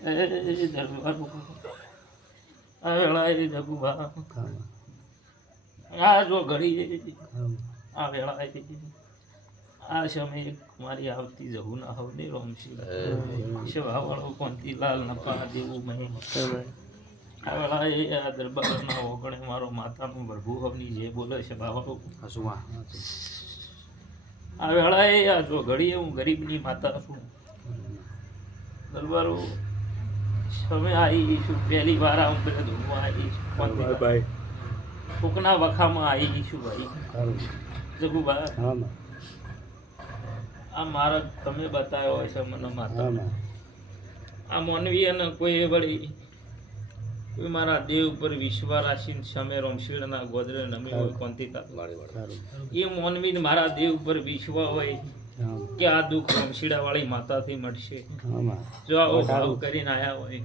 એ દરબારો આ વેળાએ જગુભા આ જો ઘડી આ વેળાએ આ સમયે મારી આવતી જવું ના હોવ ને રોમશી શિવાવાળો કોંતીલાલ નપા દેવું મેં આ વેળાએ આ દરબારના ઓગણે મારો માતાનું પ્રભુ હવની જે બોલે છે બાવાળો આ વેળાએ આ જો ઘડીએ હું ગરીબની માતા છું દરબારો સમય આવી છું પહેલી વાર આવું પેલા ધૂમમાં આવી છું કોકના વખામાં આવી છું ભાઈ જગુભા આ મારા તમે બતાવ્યો હોય છે મને માતા આ માનવી અને કોઈ વળી કોઈ મારા દેવ ઉપર વિશ્વા રાખીને સમે રોમશીળના ગોદરે નમી હોય કોંતીતા એ માનવી મારા દેવ ઉપર વિશ્વા હોય કે આ દુઃખ રોમશીડા વાળી માતાથી મળશે જો આવો ભાવ કરીને આયા હોય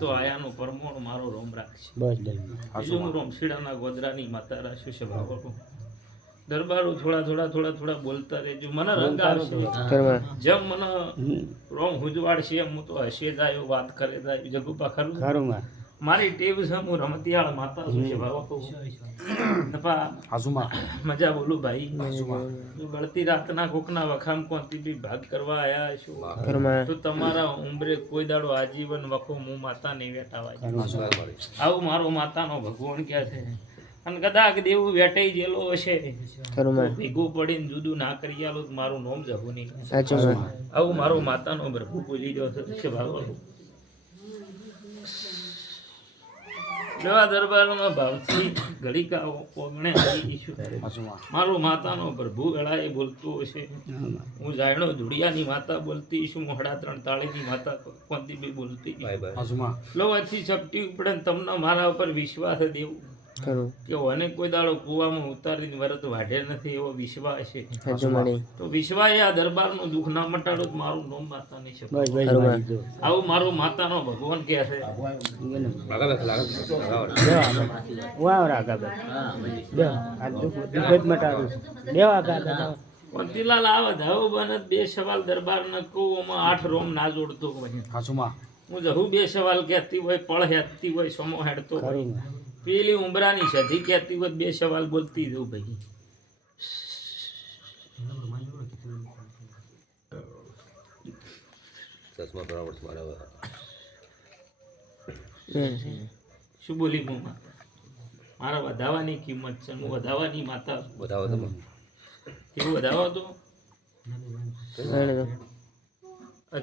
તો આયાનું પરમોણ મારો રોમ રાખશે બીજું હું રોમશીડાના ગોદરાની માતા રાખ્યું છે ભાવો દરબારો થોડા બોલતા રહેજો મને રંગ આવશે જેમ મને રોમ હુજવાડશે એમ હું તો હશે જાય વાત કરે જાય જગુપા ખરું મારી ટેવ છે હું રમતિયાળ માતા છું છે બાબા મજા બોલું ભાઈ બળતી રાતના કોકના વખામ કોંતી બી ભાગ કરવા આયા છું તો તમારા ઉંબરે કોઈ દાડો આજીવન વખો હું માતા નહીં વેટાવા આવું મારો માતાનો ભગવાન ક્યાં છે અને કદાચ દેવું વેટાઈ જેલો હશે ભેગું પડીને જુદું ના કરી આલો મારું નોમ જવું નહીં આવું મારો માતાનો પ્રભુ બોલી ગયો છે ભાગવાળું લેવા દરબારમાં ભાવથી ઘડીકા ઓગણે આવી છું મારો માતાનો પ્રભુ વેળાએ બોલતો હશે હું જાણો ધુડિયાની માતા બોલતી છું મોહડા 3 તાળીની માતા કોંતી બી બોલતી લોવાથી ચપટી ઉપડે તમને મારા ઉપર વિશ્વાસ દેવું કે મને કોઈ દાડો કુવામાં ઉતારીને વરત વાઢે નથી એવો વિશ્વાસ છે તો વિશ્વાસ આ દરબારનું દુઃખ ના મટાડો તો મારું નોમ માતા નહીં છે આવું મારો માતાનો ભગવાન કે છે કોંતીલાલ આવા ધાવો બને 2 સવાલ દરબાર ન કહું 8 રોમ ના જોડતો હોય હું જહુ 2 સવાલ કહેતી હોય પળ હેતી હોય સમો હેડતો હોય પેલી ઉંબરાની સધી કહેતી હોય 2 સવાલ બોલતી જવું ભાઈ શું બોલી હું મારા વધાવાની કિંમત છે હું વધાવાની માતા એવું વધાવો તો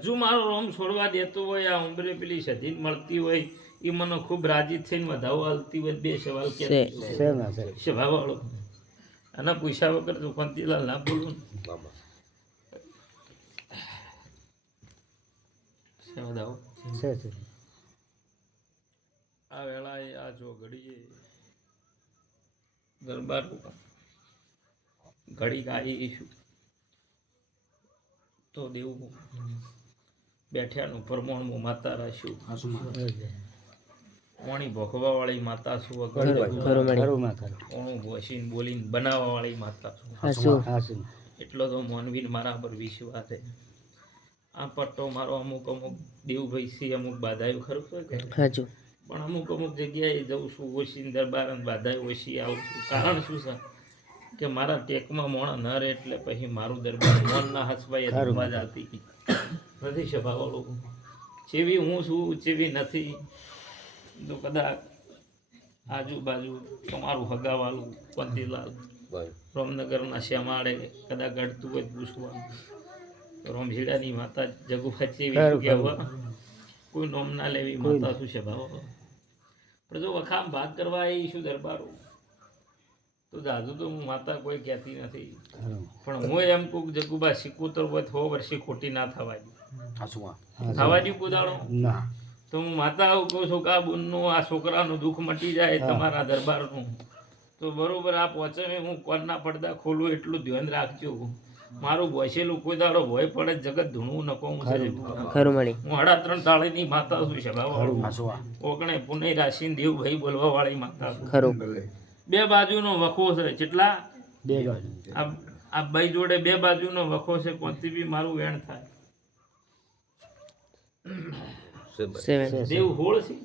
હજુ મારો રોમ છોડવા દેતો હોય આ ઉંબરે પેલી સધી મળતી હોય એ મને ખૂબ રાજી થઈને વધાવો હાલતી હોય 2 સવાલ કે સ્વભાવવાળો અને પૂછ્યા વગર તો કોંતીલાલ ના બોલું વધાવો આ વેળાએ આ જો ઘડીએ દરબાર ઘડી ગાઈશું તો દેવું બેઠ્યાનું પરમોણમાં માતા રાખ્યું ઓણી ભોખવા વાળી માતા છું ઓણું ભોસીને બોલીને બનાવવા વાળી માતા છું એટલો તો મોનવીન મારા પર વિશ્વાસ છે આ પટ્ટો મારો અમુક દેવભાઈ સી અમુક બાધાયું ખરું પણ અમુક જગ્યાએ જઉં છું ઓછી દરબાર બાધાયું ઓછી આવું છું કારણ શું છે કે મારા ટેકમાં મોણા ન રહે એટલે પછી મારું દરબાર મોનના હસવાઈ ધરવા જતી નથી સ્વભાવવાળું જેવી હું છું જેવી નથી તો કદાચ આજુબાજુ તમારું હગાવાળું કોંતીલાલ રોમનગરના શ્યામાળે કદાચ ગળતું હોય પૂછવાનું રોમઝીડાની માતા જગુભા જેવી શું કહેવા કોઈ નોમ ના લેવી માતા શું છે ભાવ પણ જો વખામ ભાગ કરવા આવી શું દરબારો તો દાદુ તો હું માતા કોઈ કહેતી નથી પણ હું એમ કહું જગુભા સિકોતર હોય 100 વર્ષે ખોટી ના થવા થવા દઉં કુદાડો તો હું માતા આવું કહું છું કે આ બુનનું આ છોકરાનું દુઃખ મટી જાય તમારા દરબારનું તો બરોબર આ પહોંચે હું કોરના પડદા ખોલું એટલું ધ્યાન રાખજો મારું ભોસેલું કોઈ દાડો ભય પડે જગત ધૂણવું ન કહું છે હું 3.5 તાળીની માતા છું છે ઓગણે પુનઃ રાશિને દેવ ભાઈ બોલવા વાળી માતા છું 2 બાજુનો વખો છે કેટલા 2 બાજુ આ ભાઈ જોડે 2 બાજુનો વખો છે કોંતી બી મારું વેણ થાય દેવ 16 છે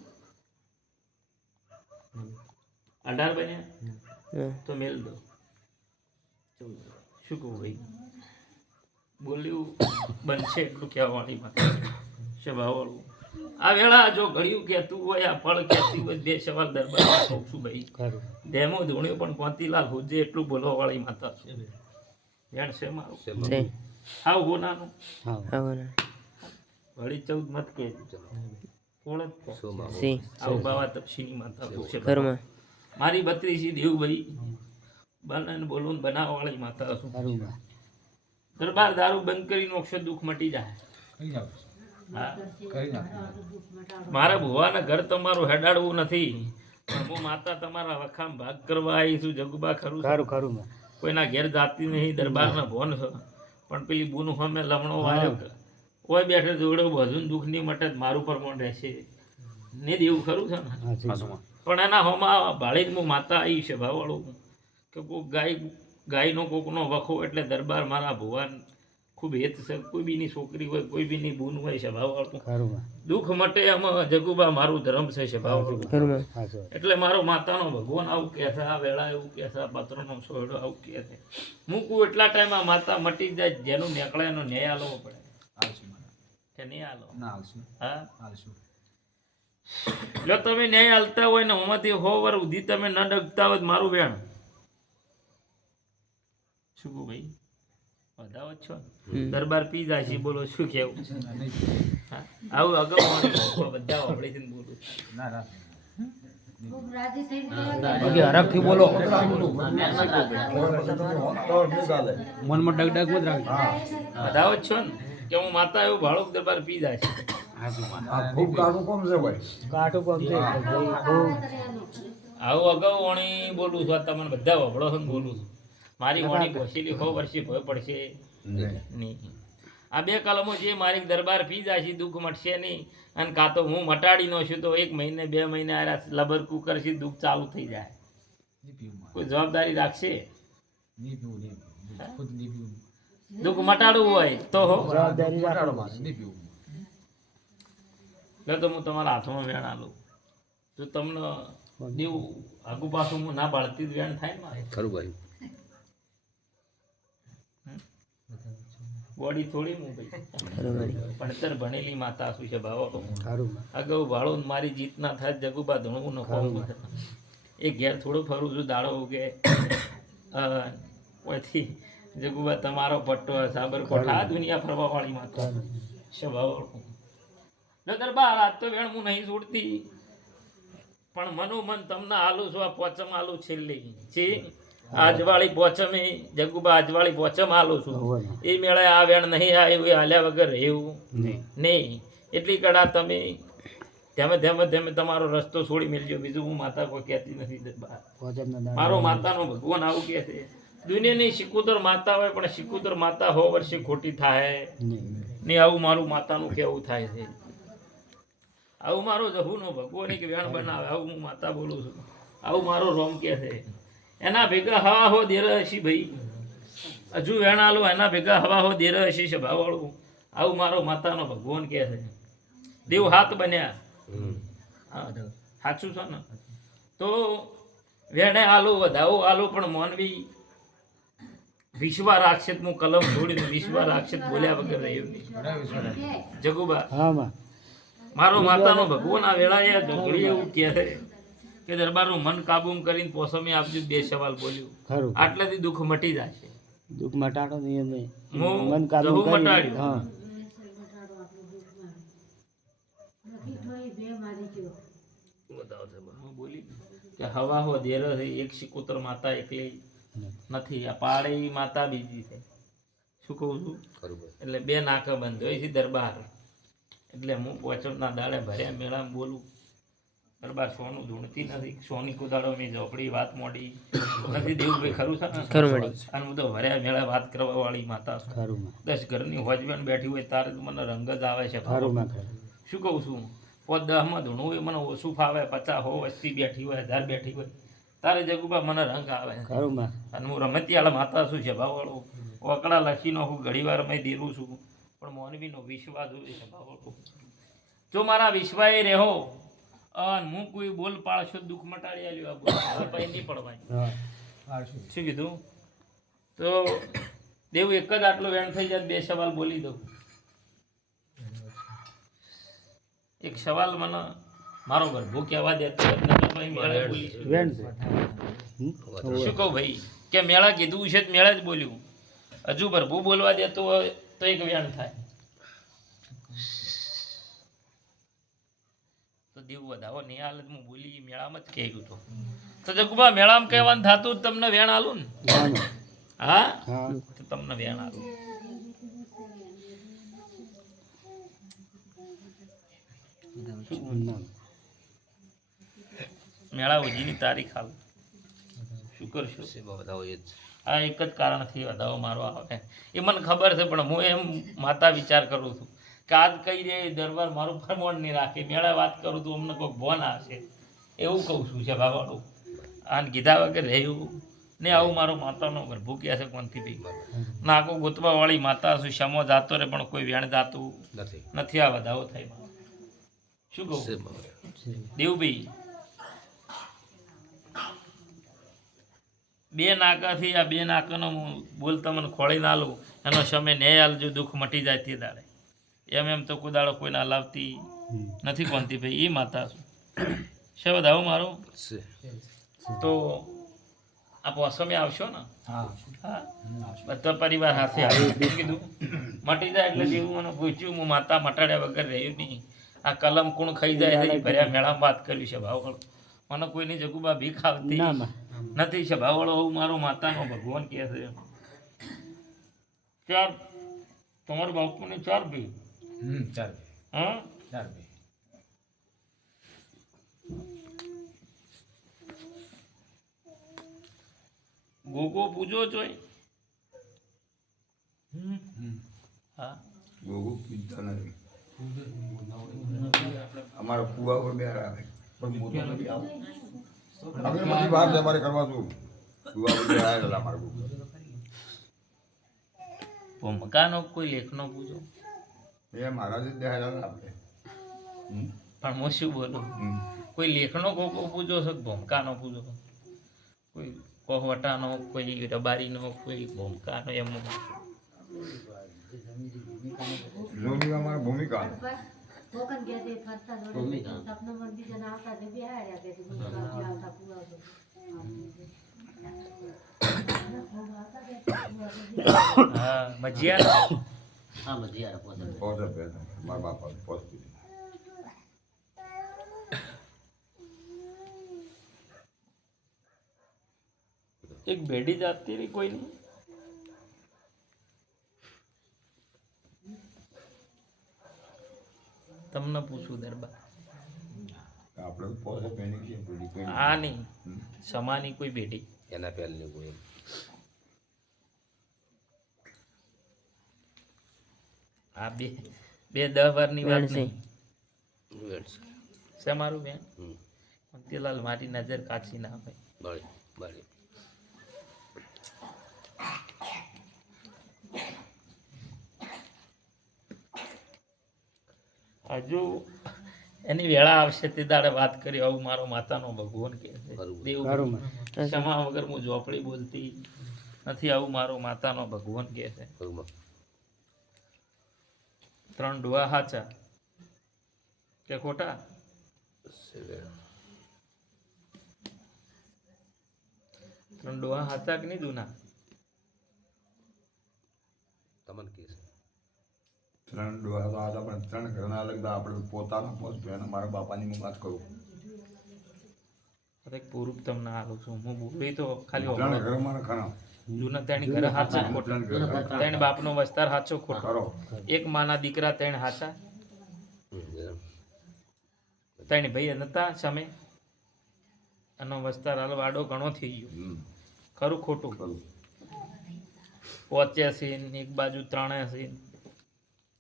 18 બન્યા તો મેલ દો શું કહું ભાઈ બોલ્યું બનશે એટલું કહેવાવાળી માતા સ્વભાવવાળું આ વેળા જો ઘડિયું કહેતું હોય આ ફળ કહેતી હોય બે સવાલ દરબારમાં કહું છું ભાઈ ડેમો ધોણ્યો પણ કોંતીલાલ હોજે એટલું બોલવાવાળી માતા છે વેણ છે મારું હાવ હોનાનું વળી 14 મત કે આવું બાવા તપસીની માતા છે મારી 32 દેવભાઈ બને બોલું બનાવવાળી માતા છું દરબાર દારૂ બંધ કરી નોક્ષ દુઃખ મટી જાય મારા ભુવાના ઘર તમારું હેડાડવું નથી પણ હું માતા તમારા વખામ ભાગ કરવા આવી છું જગુબા ખરું કોઈના ઘેર જાતી નહીં દરબારના ભોન છે પણ પેલી બુનું હમે લમણો વાળ્યો કોઈ બેઠે જોડો બધું દુઃખની મટે મારું પરમણ રહેશે ને દેવું ખરું છે ને પણ એના હોમાં ભાળી હું માતા આવી છે ભાવવાળું કે કોઈક ગાયનો કોકનો વખો એટલે દરબાર મારા ભુવાન ખૂબ હેત છે કોઈ બીની છોકરી હોય કોઈ બીની બૂન હોય છે ભાવવાળું દુઃખ મટે આમાં જગુબા મારું ધર્મ છે ભાવવાળું એટલે મારો માતાનો ભગવાન આવું કહે છે આ વેળા એવું કહે છે આ પાત્રનો સોયડો આવું કહે છે મૂકું એટલા ટાઈમમાં માતા મટી જાય જેનું નીકળે એનો ન્યાય આલવો પડે કે નહીં આલો હા જો તમે ન્યાય હાલતા હોય ને હોમાંથી 100 વાર સુધી તમે ન ડગતા હોય મારું વેણ શું કહું ભાઈ વધાવો છો દરબાર પી જાય છે બોલો શું કેવું આવું અગાઉ બધા આપણે છે બોલું હરખથી બોલો મનમાં ડગડગ મત રાખ વધાવો છો ને કે હું માતા એવું ભાડું દરબાર પી જાય છે આવું અગાઉ વણી બોલું છું તમને બધા વભળો છો ને બોલું છું મારી વણી ઘોસેલી 100 વર્ષે ભય પડશે નહીં આ બે કલમો જે મારી દરબાર પી જાય છે દુઃખ મટશે નહીં અને કાં તો હું મટાડી નો છું તો 1 મહિને 2 મહિને આ લબર કુકર છે દુઃખ ચાલુ થઈ જાય કોઈ જવાબદારી રાખશે દુઃખ મટાડવું હોય તો તો હું તમારા હાથમાં વેણ આલું તો તમને દેવું આગુ પાછું હું ના પાડતી વેણ થાય ને ખરું ભાઈ બોડી થોડી હું ભાઈ ભણતર ભણેલી માતા શું છે ભાવો અગાઉ ભાડો મારી જીત ના થાય જગુબા ધણવું ન કહું એ ઘેર થોડું ફરું છું દાડો ઉગે પછી જગુબા તમારો પટ્ટો સાબરકોઠા આ દુનિયા ફરવા વાળી માતા છે ભાવો દરબાર આજ તો વેણ હું નહીં છોડતી પણ મનોમન તમને આલું છું આ પોચમ આલું છેલ્લી છે આજવાળી પોચમ જગુબા આજવાળી પોચમ આલું છું એ મેળે આ વેણ નહીં આવ્યું એ હાલ્યા વગર રહેવું નહીં એટલી કડા તમે ધેમે ધેમે ધેમે તમારો રસ્તો છોડી મેળજો બીજું હું માતા કોઈ કહેતી નથી દરબાર મારો માતાનો ભગવાન આવું કહે છે દુનિયાની શિકુતર માતા હોય પણ શિકુતર માતા 100 વર્ષે ખોટી થાય નહીં આવું મારું માતાનું કેવું થાય છે આવું મારો જહુનો ભગવાન એક વેણ બનાવે આવું હું માતા બોલું છું આવું મારો રોમ કે છે એના ભેગા હવા હો દેર હશી ભાઈ હજુ વેણાલો એના ભેગા હવા હો દેર હશી છે ભાવવાળું આવું મારો માતાનો ભગવાન કે છે દેવ હાથ બન્યા હા સાચું છે ને તો વેણે આલો વધાવો આલો પણ મોનવી વિશ્વા રાખશે હું કલમ છોડીને વિશ્વા રાખશે બોલ્યા વગર રહ્યો નહીં જગુબા મારો માતાનો ભગવાન આ વેળાએ ઢોકળી એવું કહે છે કે દરબારનું મન કાબૂમ કરીને પોસમી આપજો 2 સવાલ બોલ્યું આટલાથી દુઃખ મટી જશે દુઃખ મટાડો નહીં મન કાબૂમ મટાડ્યું હા બોલી કે હવા હો દેર એક શિકોતર માતા એકલી નથી આ પાળી માતા બીજી છે શું કહું છું એટલે 2 નાકા બંધ હોય છે દરબાર એટલે હું પોચમના દાડે ભર્યા મેળામાં બોલું દરબાર સોનું ધૂણતી નથી સોની કુદાડો મેં ઝોપડી વાત મોડી નથી દેવું ભાઈ ખરું છે ને અને હું તો ભર્યા મેળા વાત કરવા વાળી માતા 10 ઘરની હોજબેન બેઠી હોય તારે મને રંગ જ આવે છે શું કહું છું 5-10માં ધૂણું હોય મને ઓછું ફાવે 50-100 વસ્તી બેઠી હોય 1000 બેઠી હોય તારે જગુબા મને રંગ આવે અને હું રમતિયાળા માતા શું છે ભાવવાળું ઓકડા લખીનો હું ઘણી વાર મેં દેરું છું પણ મોનવીનો વિશ્વાસ હોય છે ભાવવાળું જો મારા વિશ્વાએ રહો અને હું કોઈ બોલ પાડશો દુઃખ મટાડી આલ્યો આ બોલ પછી નહીં પડવાય શું કીધું તો દેવ એક જ આટલો વેણ થઈ જાય બે સવાલ બોલી દઉં એક સવાલ મને મારો ગરબો કહેવા દેતો શું કહું ભાઈ કે મેળા કીધું છે મેળા જ બોલ્યું હજુ ગરબો બોલવા દેતો હોય તો એક વેણ થાય તો દેવ વધાવો નહીં હાલ હું બોલી મેળામાં જ કહ્યું તો જગુબા મેળામાં કહેવાનું થતું તમને વેણ આલું ને હા તો તમને વેણ આલું મેળા ઉજીની તારીખ હાલ શું કરશું આ એક જ કારણથી વધાવો મારો આવે એ મને ખબર છે પણ હું એમ માતા વિચાર કરું છું કે આજ કઈ રે દરબાર મારું ફરમોણ નહીં રાખે મેળા વાત કરું તો અમને કોઈક ભોન આવશે એવું કહું છું છે ભાવાળું આને કીધા વગર રહ્યું ને આવું મારો માતાનો ઘર ભૂક્યા છે કોનથી ભાઈ નાકો ગોતવા વાળી માતા છું સમો જાતો રે પણ કોઈ વેણ જાતું નથી આ વધાવો થાય શું કહું દેવભાઈ બે નાકાથી આ બે નાકાનો બોલ તમને ખોળી ના લઉં એનો સમય ન્યાય આલજો દુઃખ મટી જાય તે દાડે એમ તો કોઈ દાડો કોઈને હલાવતી નથી કોનથી ભાઈ એ માતા છું છે વધાવો મારો તો આપ સમય આવશો ને હા બધા પરિવાર હાથે આવ્યું કીધું મટી જાય એટલે જેવું મને પૂછ્યું હું માતા મટાડ્યા વગર રહ્યું નહીં આ કલમ કોણ ખાઈ જાય ભર્યા મેળામાં વાત કર્યું છે ભાવવાળો મને કોઈની જગુબા ભીખ આવતી નથી છે ભાવવાળો હું મારો માતાનો ભગવાન કહે છે ચાર તમારા બાપુને ચાર ભાઈ હા ગોગો પૂજો જોઈ હા ગોગો પૂજતા નથી અમારા કુવા પર બે આવે પણ મોટો નથી આવે અમે બધી વાત અમારે કરવા છું કુવા પર બે આવેલા અમારા ગોગો ભૂમકાનો કોઈ લેખનો પૂજો એ મહારાજ જ દેખાયેલા આપણે પણ હું શું બોલું કોઈ લેખનો ગોગો પૂજો છે ભૂમકાનો પૂજો કોઈ કોહવટાનો કોઈ રબારીનો કોઈ ભૂમકાનો એમ જોમી અમારા ભૂમિકા હા મજીયા મારા બાપા પહોંચતી એક ભેડી જાતી રહી કોઈ નહીં તમને પૂછું દરબાર આપણે પહોંચે પેનિક છે આ નહીં સમાની કોઈ બેટી એના પહેલની કોઈ આ બે 10 વારની વાત નહીં છે મારું બેન મોતીલાલ મારી નજર કાચી ના હોય બળે બળે હજુ એની વેળા આવશે તે દાડે વાત કરી આવું મારો માતાનો ભગવાન કહે છે દેવ ક્ષમા વગર હું ઝોપડી બોલતી નથી આવું મારો માતાનો ભગવાન કહે છે 3 ડોહા હાચા કે ખોટા 3 ડોહા હાચા કે નહીં દુના તમને કે છે 3 ડોહા તો હતા પણ 3 ઘરના અલગ આપણે પોતાના પોત અને મારા બાપાની હું વાત કરું એક પૂરું તમને આલું છું હું બોલી તો ખાલી 3 ઘર મારા ખરા જૂના તેણી ઘરે હાચા ખોટા તેણ બાપનો વસ્તાર હાચો ખોટો એક માના દીકરા તેણ હાચા તેણી ભાઈ નતા સામે એનો વસ્તાર હાલ વાડો ઘણો થઈ ગયો ખરું ખોટું પહોંચ્યા છે એક બાજુ 3 છે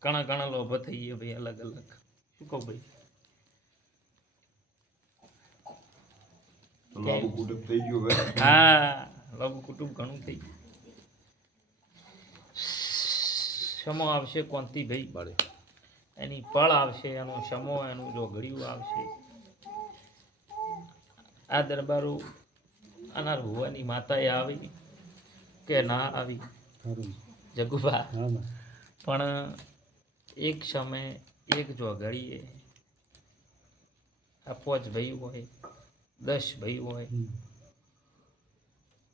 ઘણા લોભ થઈ ગયા ભાઈ અલગ અલગ શું કહું ભાઈ લાબુ કુટુંબ થઈ ગયું હવે હા લાબુ કુટુંબ ઘણું થઈ ગયું સમો આવશે કોનથી ભાઈ બળે એની પળ આવશે, એનો સમો, એનું જોગડિયું આવશે. આ દરબારો આના ભુવાની માતાએ આવી કે ના આવી જગુભા, પણ એક સમય એક જોગડીએ આ 5 ભાઈ હોય 10 ભાઈ હોય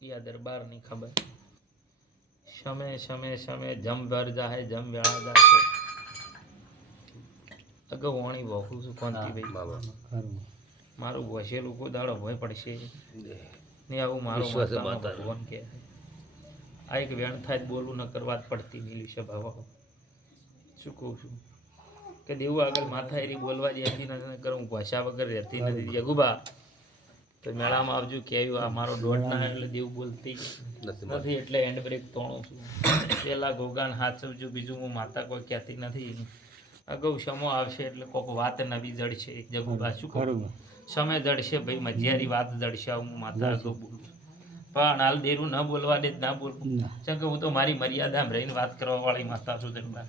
એ આ દરબારની ખબર સમય જમ ભર જાહે જમ વેળા જાશે. અગાઉ વાણી વોખું છું કોંતીભાઈ, મારું વસેલું કોઈ દાડો ભય પડશે ને આવું મારું માતાનો ભગવાન કહે છે. આ એક વેણ થાય જ બોલવું ન કરવા જ પડતી મિલી છે ભાવા. શું કહું છું કે દેવું આગળ માથા એરી બોલવા દેતી નથી, કરું ભાષા વગર રહેતી નથી. જગુબા તો મેળામાં આવજો કે આવ્યું આ મારો દોઢ ના એટલે દેવું બોલતી નથી, એટલે હેન્ડ બ્રેક તોણું છું. પેલા ગોગાન હાચવજો, બીજું હું માતા કોઈ કહેતી નથી. અગાઉ સમો આવશે એટલે કોઈક વાત નવી જડશે. જગુબા શું કરું, સમય જડશે ભાઈ, મજિયારી વાત જડશે. હું માતા અગાઉ બોલું, પણ હાલ દેરું ન બોલવા દે ના બોલવું. કેમ કે હું તો મારી મર્યાદામાં રહીને વાત કરવા વાળી માતા છું. દરબાર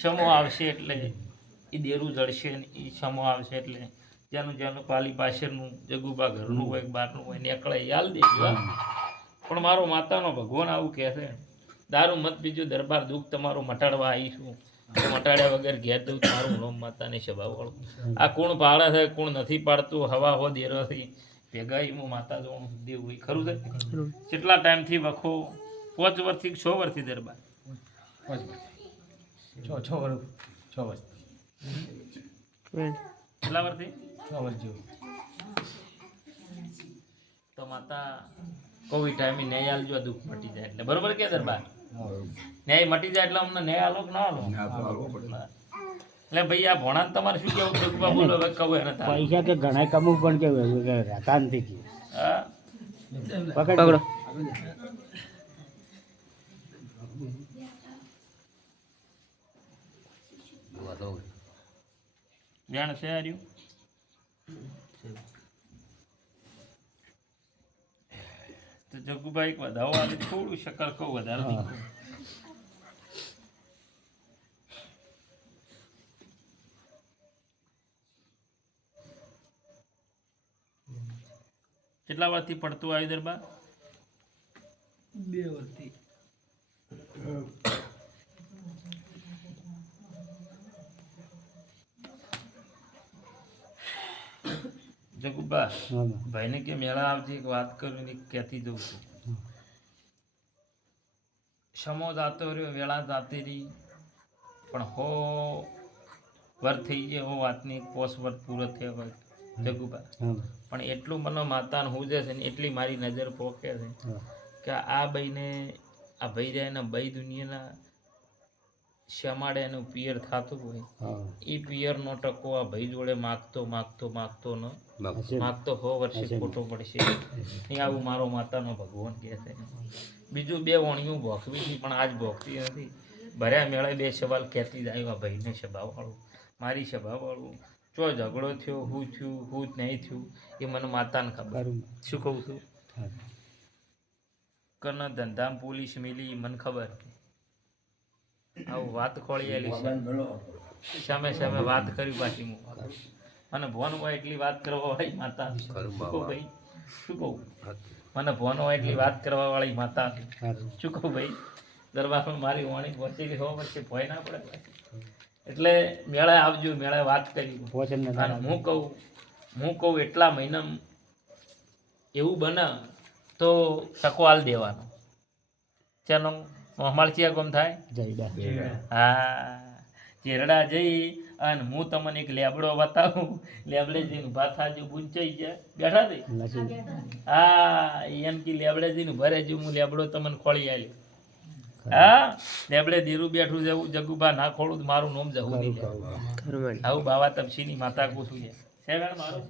સમો આવશે એટલે એ દેરું જડશે ને એ સમો આવશે એટલે જેનું પાલી પાછળનું જગુબા ઘરનું હોય બહારનું હોય નીકળે હાલ દેજો. પણ મારો માતાનો ભગવાન આવું કહે છે, દારૂ મત બીજો દરબાર, દુઃખ તમારું મટાડવા આવીશું. મટાડ્યા વગર ઘેર દઉં મારું નોમ માતાને સ્વભાવવાળું. આ કોણ પાડે છે કોણ નથી પાડતું, હવા હો દેરોથી ભેગા હું માતા જોવાનું દેવું હોય. ખરું છે? કેટલા ટાઈમથી વખો? 5 વર્ષથી 6 વર્ષથી દરબાર? 6 વર્ષ કેટલા વર્ષથી? 6 વર્ષ જેવું. તો માતા કોઈ ટાઈમે ન્યાય આલજો, દુઃખ મટી જાય એટલે. બરોબર કે દરબાર? ન્યાય મટી જાય એટલે અમને ન્યાય આલો કે ના આલો? એટલે ભાઈ આ ભોણા તમારે શું કેવું? જગુબા બોલો હવે કહું એને પૈસા કે ઘણા કમું પણ કેવું રહેતા નથી. હા પકડો. જાણ છે હાર્યું તો જગુભાઈ એક વધાવો આવે, થોડું શક્કર કહું વધારે નહીં કહું. કેટલા વર્ષથી પડતું આવ્યું દરબાર? 2 વર્ષથી. જગુબા ભાઈને કે મેળા આવજે, એક વાત કરું ને કહેતી જઉં છું. સમો જાતો રહ્યો, વેળા જાતી રહી, પણ હો વર થઈ જાય હો વાતની 5 વર્ષ પૂરો થયો હોય જગુબા. પણ એટલું મને માતાને હું જે છે ને એટલી મારી નજર પોકે છે કે આ ભાઈને આ ભાઈ જાય ને ભાઈ દુનિયાના શ્યામાડે એનું પિયર થતું હોય એ પિયરનો ટકો આ ભાઈ જોડે માગતો ન 100 વર્ષે ખોટો પડશે. એ આવું મારો માતાનો ભગવાન કહે છે. બીજું 2 વણિયું ભોખવી હતી પણ આજ ભોખતી નથી. ભર્યા મેળે 2 સવાલ કહેતી જ આવ્યું આ ભાઈને સ્વભાવવાળું, મારી સ્વભાવવાળું. જો ઝઘડો થયો, હું થયું, હું નહીં થયું એ મને માતાને ખબર. શું કહું છું? કન ધંધામાં પોલીસ મિલી મને ખબર. આવું વાત ખોળીએલી છે, સામે વાત કરી પાછી હું. મને ભોન હોય એટલી વાત કરવા વાળી માતા. ભાઈ શું કહું? મને ભોન હોય એટલી વાત કરવા વાળી માતા. શું કહું ભાઈ? દરબારમાં મારી વાણી પહોંચેલી હોવા પછી ભય ના પડે. એટલે મેળે આવજો, મેળે વાત કરી. હું કહું એટલા મહિનામાં એવું બને તો ટકો હાલ દેવાનો. ચાલો અમારચિયા કોમ થાય હા ચેરડા જઈ અને હું તમને એક લેબડો બતાવું. લેબડે જઈને ઉભા થાજો, બુંચાઈ ગયા બેઠા દે. હા એમ કે લેબડે જઈને ભરે જ હું લેબડો તમને ખોળી આવ્યો. હા લેબડે ધીરું બેઠું જવું જગુબા ના ખોળું મારું નોમ જવું નહીં. આવું બાવા તપસીની માતા પૂછું છે મારું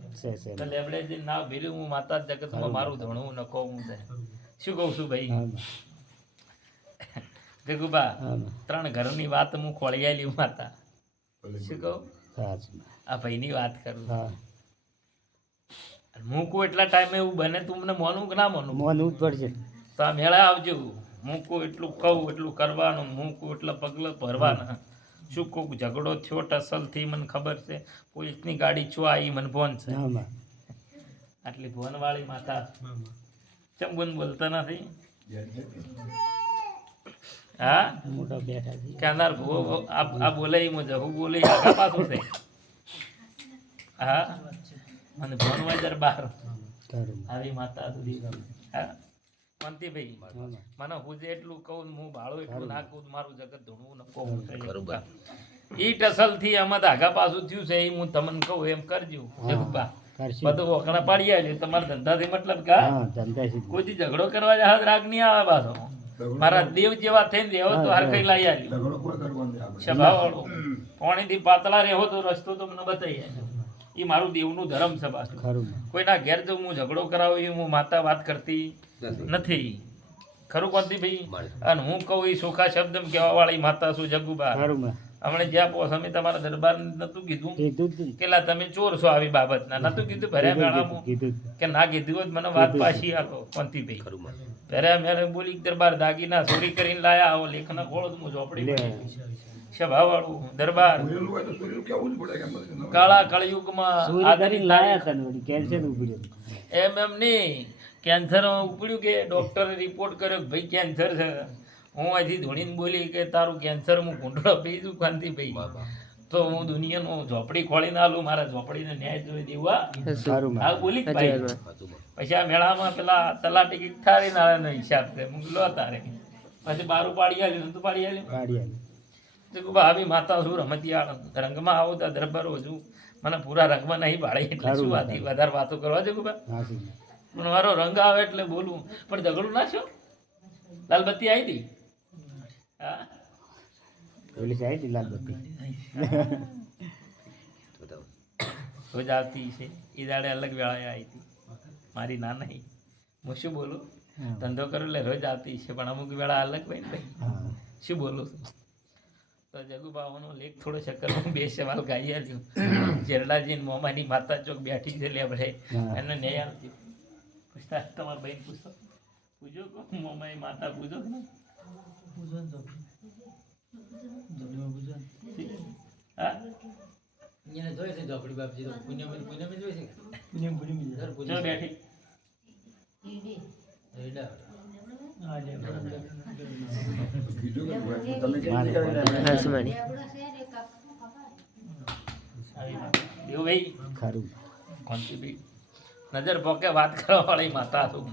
તો લેબડે જઈને ના ભીલું હું માતા જગતમાં મારું ધણું ન કહું. શું કહું છું ભાઈ જગુબા? 3 ઘરની વાત હું ખોળી આવેલી માતા. શું કહું? આ ભાઈની વાત કરું. હું કહું એટલા ટાઈમે એવું બને તું મને મોનું કે ના મોનું? મોનવું જ પડશે. તો આ મેળા આવજો. હું કહું એટલું કહું એટલું કરવાનું, હું કહું એટલા પગલાં ભરવાના. શું કોક ઝઘડો થયો ટસલથી મને ખબર છે પોલીસની ગાડી છો આવી મને ભોન છે હા માં આટલી ભોનવાળી માતા ચમ બોન બોલતા નથી હા મોટા બેઠા છે કેનાર ભૂવો આ બોલે ઈ મુજબ હું બોલે ઈ આગા પાછું છે હા મને ભણવા જર બહાર ખરું આવી માતા સુધી હા મંતીભાઈ હા માં મને હું જે એટલું કહું હું ભાળું એટલું ના કહું મારું જગત ધૂણવું નકો હું બરોબર. ઈ ટસલથી આમાં તો આગા પાછું થયું છે એ હું તમને કહું એમ કરજો જગપા કરશું બધું વખણા પાડી આવ્યું તમારા ધંધાથી મતલબ કા હા ધંધા સીધી કોઈ ઝઘડો કરવા જાય રાગ નહીં આવે પાછો મારા દેવ જેવા થઈને રહેવો તો હર કઈ લાવી આવ્યું ઝઘડો કોઈ કરવાનો નહીં આપણે. સ્વભાવવાળો પાણીથી પાતળા રહેવો તો રસ્તો તો મને બતાવી આવ્યો એ મારું દેવનું ધર્મ છે પાછું ખરું માં કોઈના ઘેર જો હું ઝઘડો કરાવું એ હું માતા વાત કરતી નથી. નથી ખરું કોનથી ભાઈ મારી. અને હું કહું એ સુખા શબ્દ કહેવા વાળી માતા છું જગુબા ખરું માં હમણે જ્યાં પોસ અમે તમારા દરબાર નતું કીધું કીધું જ ને. કેલા તમે ચોર છો આવી બાબતના નતું કીધું ભર્યા મેળામાં કીધું જ. કે ના કીધું હોત મને વાત પાછી આપો કોનથી ભાઈ ખરું માં. ભર્યા મેળે બોલી દરબાર દાગીના ચોરી કરીને લાયા આવો લેખના ખોળો તો હું ઝોપડી લે. સભાવાળું દરબાર સુરેલું હોય તો સુરેલું કહેવું જ પડે કે એમ નથી. કાળા કળયુગમાં ચોરી કરીને લાયા હતા ને વળી કેન્સર ઉપડ્યું એમ નહીં કેન્સર ઉપડ્યું કે ડોક્ટરે રિપોર્ટ કર્યો કે ભાઈ કેન્સર છે હું અહીંથી ધોળીને બોલી કે તારું કેન્સર હું ઘૂંટડો પી દઉં કાંતિ ભાઈ બાબા. તો હું દુનિયાનું ઝોપડી ખોલીને આલું મારા ઝોપડીને ન્યાય જોઈ દેવા ખરું માં આ બોલી જ ભાઈ સાચું માં. પછી આ મેળામાં પેલા તલાટી કઈક થાળી નાળાનો હિસાબ છે હું લો તારે પછી બારું પાડી આવ્યું નતું પાડી આવ્યું કાઢી આવી તો કે ભાભી માતા શું રમતિયાળ રંગમાં આવો તો દરબારો હજુ મને પૂરા રંગમાં નહીં પાડે એટલે શું વાતી વધારે વાતો કરવા દે ગુબા હા સીધી. પણ મારો રંગ આવે એટલે બોલું પણ ઝઘડું ના છો લાલબત્તી આવી હતી હા પોલીસ આવી હતી લાલબત્તી બતાવો. રોજ આવતી છે એ દાડે અલગ વેળાએ આવી હતી મારી ના નહીં હું શું બોલું હા. ધંધો કરો એટલે રોજ આવતી છે પણ અમુક વેળા અલગ હોય ને ભાઈ હા શું બોલું છું તો જગુબાવાનો લેખ થોડો ચક્કર હું બે સવાલ ગાઈ આવ્યો જેરડાજી મોમાની માતા ચોક બેઠી છે લે આપણે હા. એને ન્યાય આપજો પૂછતા તમારા ભાઈ પૂછો પૂછો કો મોમાની માતા પૂછો કે નહીં? હા પૂછો બેઠી કીધું કે તમે કેવી રીતે કરીને દેવભાઈ ખરું કોન્ટીભાઈ નજર પોકે વાત કરવા વાળી માતા છું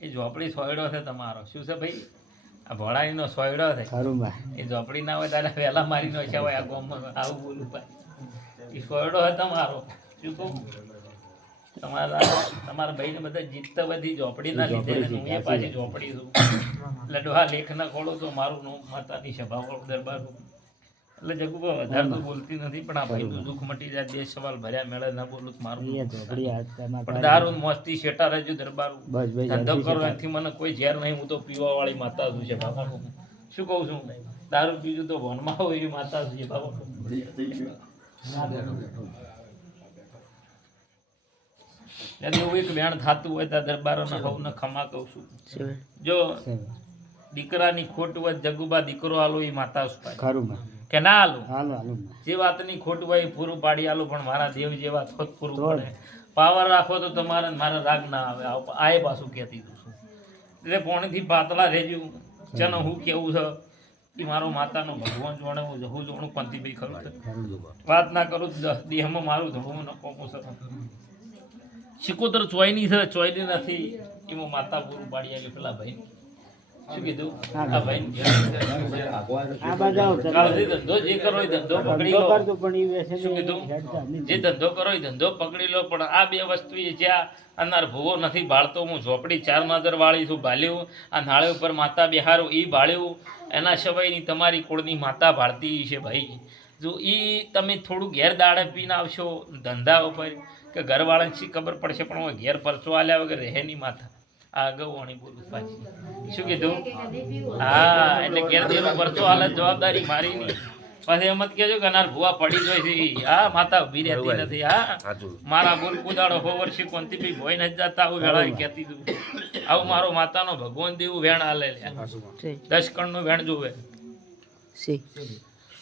એ ઝોપડી સોયડો છે તમારો શું છે ભાઈ આ ભોળાઈનો સોયડો છે ખરું માં એ ઝોપડી ના હોય તારે વહેલા મારી નો છે આ ગામમાં આવું બોલું ભાઈ એ સોયડો છે તમારો શું કહું તમારા ભાઈને બધા જીતતા બધી ઝોપડી ના લીધે ને હું એ પાછી ઝોપડી છું એટલે ડોહા લેખ ના ખોળો તો મારું નો માતાની સભા વાળો દરબાર એટલે જગુબા વધારે તો બોલતી નથી પણ આ ભાઈનું દુઃખ મટી જાય બે સવાલ ભર્યા મેળે ના બોલું તો મારું એ ઝોપડી આ તમારા પણ દારૂ મોસ્તી શેટા રહેજો દરબારું બસ બસ ધંધો જલ્દી કરો શેઠા. એથી મને કોઈ ઝેર નહીં હું તો પીવા વાળી માતા છું છે બાબા શું કહું છું દારૂ પીજું તો ભણમાં હોય એવી માતા છું છે બાબા એટલે એવું એક વેણ થતું હોય તો દરબારોને હવને ખમા કહું છું જો દીકરાની ખોટ હોય જગુબા દીકરો આલો એ માતા છું ભાઈ. ખરું માં કે ના આલો હાલો હાલો માં જે વાતની ખોટ હોય એ પૂરું પાડી આલું પણ મારા દેવ જેવા થોત પૂરું તો જ. પડે પાવર રાખો તો તમારે ને મારા રાગ ના આવે આ એ પાછું કહેતી હતું છું એટલે પોણીથી પાતળા રહેજો ચન હું કેવું છે કે મારો માતાનો ભગવાન જોણે હું જોણું પંથીભાઈ ખરું છે વાત ના કરું તો દેહમાં મારું ધોવું ન કોમું છે શિકોતર ચોયની છે ચોયની નથી એમાં માતા પૂરું પાડી આવી પેલા ભાઈ શું કીધું આ ભાઈ આ બાજુ આવો તમે. કાલથી ધંધો જે કરો એ ધંધો પકડી ધંધો લો કરતો પણ એ વ્યસન શું કીધું? જે ધંધો કરો એ ધંધો પકડી લો પણ આ બે વસ્તુ એ જ્યાં અનાર ભૂવો નથી બાળતો હું ઝોપડી ચાર નજર વાળી છું ભાલ્યું આ નાળે ઉપર માતા બિહારો એ ભાળ્યું એના સિવાયની તમારી કુળની માતા ભાળતી છે ભાઈ જો એ તમે થોડું ઘેર દાડે પીને આવશો ધંધા ઉપર કે ઘરવાળાને શી ખબર પડશે પણ હું ઘેર પરચો આલ્યા વગર રહે નહીં માતા આ અગાઉ બોલું પાછી શું કીધું હા એટલે ઘેર દેનો પરચો હાલત જવાબદારી મારી નહીં પછી એમ જ કહેજો કે અનાર ભૂવા પડી જાય છે હા માતા ઊભી રહેતી નથી હા સાચું. મારા બોલ કુદાડો હો વર્ષે કોનથી બી ભોય નથી જતા આવું વેળા કહેતી તું આવું મારો માતાનો ભગવાન દેવું વેણ હાલે લે. 10 કણનું વેણ જોવે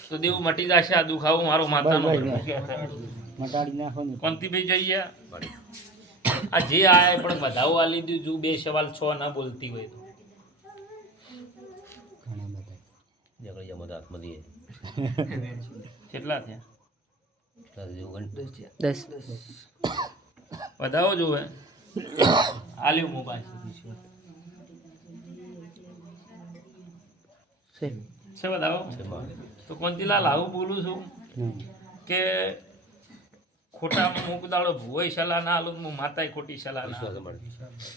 તો દેવું મટી જશે આ દુખાવો મારો માતાનો બસ, ભરમો બસ. કે છે. મટાડી નાખો ને કોંતીભાઈ જઈએ બળી આ જે આયા પણ બધાઓ આ લીધું જો 2 સવાલ 6 ના બોલતી હોય તો ઘણા બધા જગડી જમત હાથમાં દઈએ કેટલા થયા તારે જેવું ગણ 10 બધાઓ જોવે આલ્યું મોબાઈલ છે બધાઓ તો કોંતીલાલ આવું બોલું છું કે ખોટા મુક દાડો ભુવાઈ સલાહ ના આલું હું માતાએ ખોટી સલાહ ના વિશ્વાસ આલું. અમારે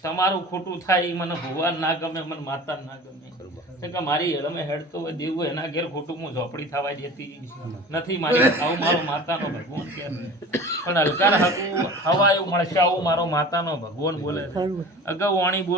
તમારું ખોટું થાય ઈ મને ભુવા ના ગમે મને માતા ના ગમે ખરું બા. કેમ કે મારી હેડમે હેડતો હોય દેવું એના ઘેર ખોટું હું ઝોપડી થવા દેતી નથી મારી આવું મારો માતાનો ભગવાન કે પણ હલકાર હકું હવાયું મળશે આવું મારો માતાનો ભગવાન બોલે છે. અગાઉ વાણી બોલ